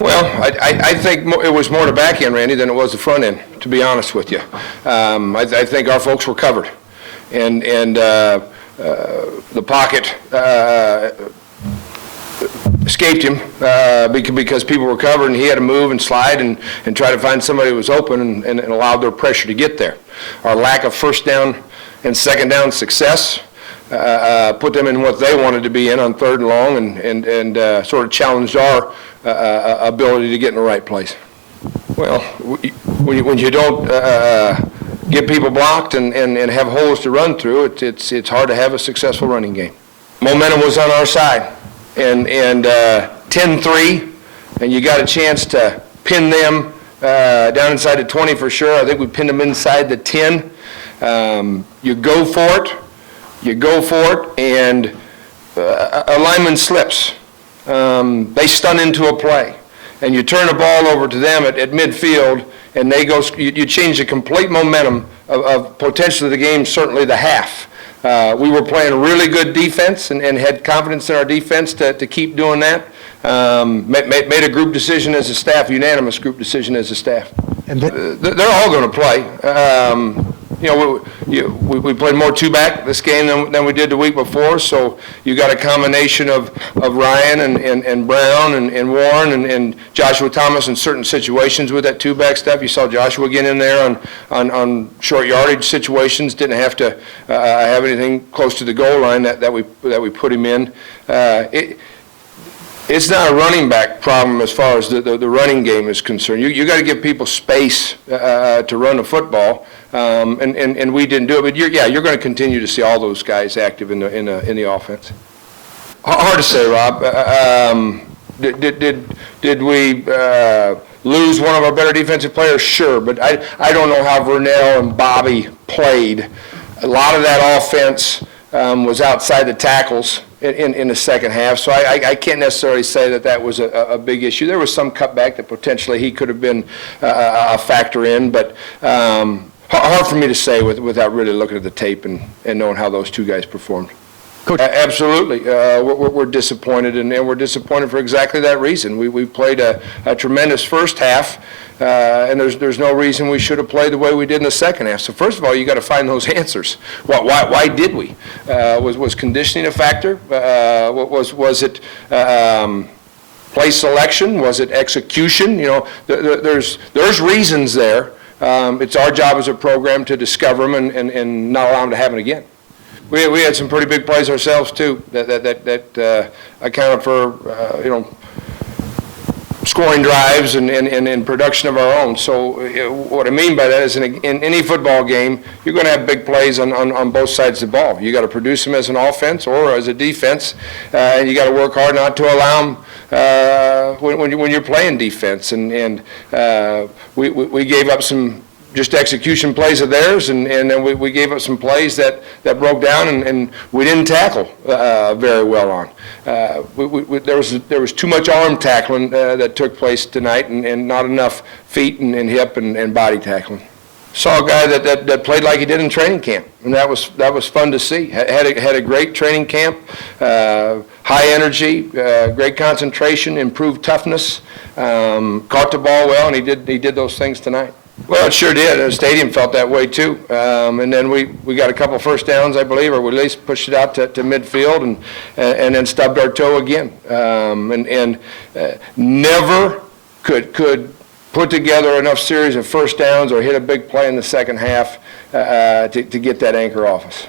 Well, I think it was more the back end, Randy, than it was the front end, to be honest with you. I think our folks were covered, and the pocket escaped him because people were covered, and he had to move and slide and try to find somebody who was open and allowed their pressure to get there. Our lack of first down and second down success put them in what they wanted to be in on third and long, and sort of challenged our ability to get in the right place. Well, when you don't get people blocked and have holes to run through, it's hard to have a successful running game. Momentum was on our side, and 10-3, and you got a chance to pin them down inside the 20 for sure. I think we pinned them inside the 10. You go for it, and a lineman slips. They stun into a play, and you turn the ball over to them at midfield, and they go. You change the complete momentum of potentially the game, certainly the half. We were playing really good defense and had confidence in our defense to keep doing that. Made a group decision as a staff, unanimous group decision as a staff. And they're all going to play. We played more two-back this game than we did the week before, so you got a combination of Ryan and Brown and Warren and Joshua Thomas in certain situations with that two-back stuff. You saw Joshua get in there on short yardage situations, didn't have to have anything close to the goal line that we put him in. It's not a running back problem as far as the running game is concerned. You got to give people space to run the football, and we didn't do it. But you're going to continue to see all those guys active in the offense. Hard to say, Rob. Did we lose one of our better defensive players? Sure, but I don't know how Vernell and Bobby played. A lot of that offense was outside the tackles in the second half, so I can't necessarily say that was a big issue. There was some cutback that potentially he could have been a factor in, but hard for me to say without really looking at the tape and knowing how those two guys performed. Coach. Absolutely. We're disappointed, and we're disappointed for exactly that reason. We played a tremendous first half, and there's no reason we should have played the way we did in the second half. So first of all, you got to find those answers. Why did we? Was conditioning a factor? Was it play selection? Was it execution? There's reasons there. It's our job as a program to discover them and not allow them to happen again. We had some pretty big plays ourselves too that accounted for scoring drives and production of our own. So what I mean by that is in any football game, you're going to have big plays on both sides of the ball. You got to produce them as an offense or as a defense, and you got to work hard not to allow them when you're playing defense. And we gave up some just execution plays of theirs, and then we gave up some plays that broke down, and we didn't tackle very well on. There was too much arm tackling that took place tonight, and not enough feet and hip and body tackling. Saw a guy that played like he did in training camp, and that was fun to see. Had a great training camp, high energy, great concentration, improved toughness, caught the ball well, and he did those things tonight. Well, it sure did. The stadium felt that way too. And then we got a couple first downs, I believe, or we at least pushed it out to midfield and then stubbed our toe again. And never could put together enough series of first downs or hit a big play in the second half to get that anchor off us.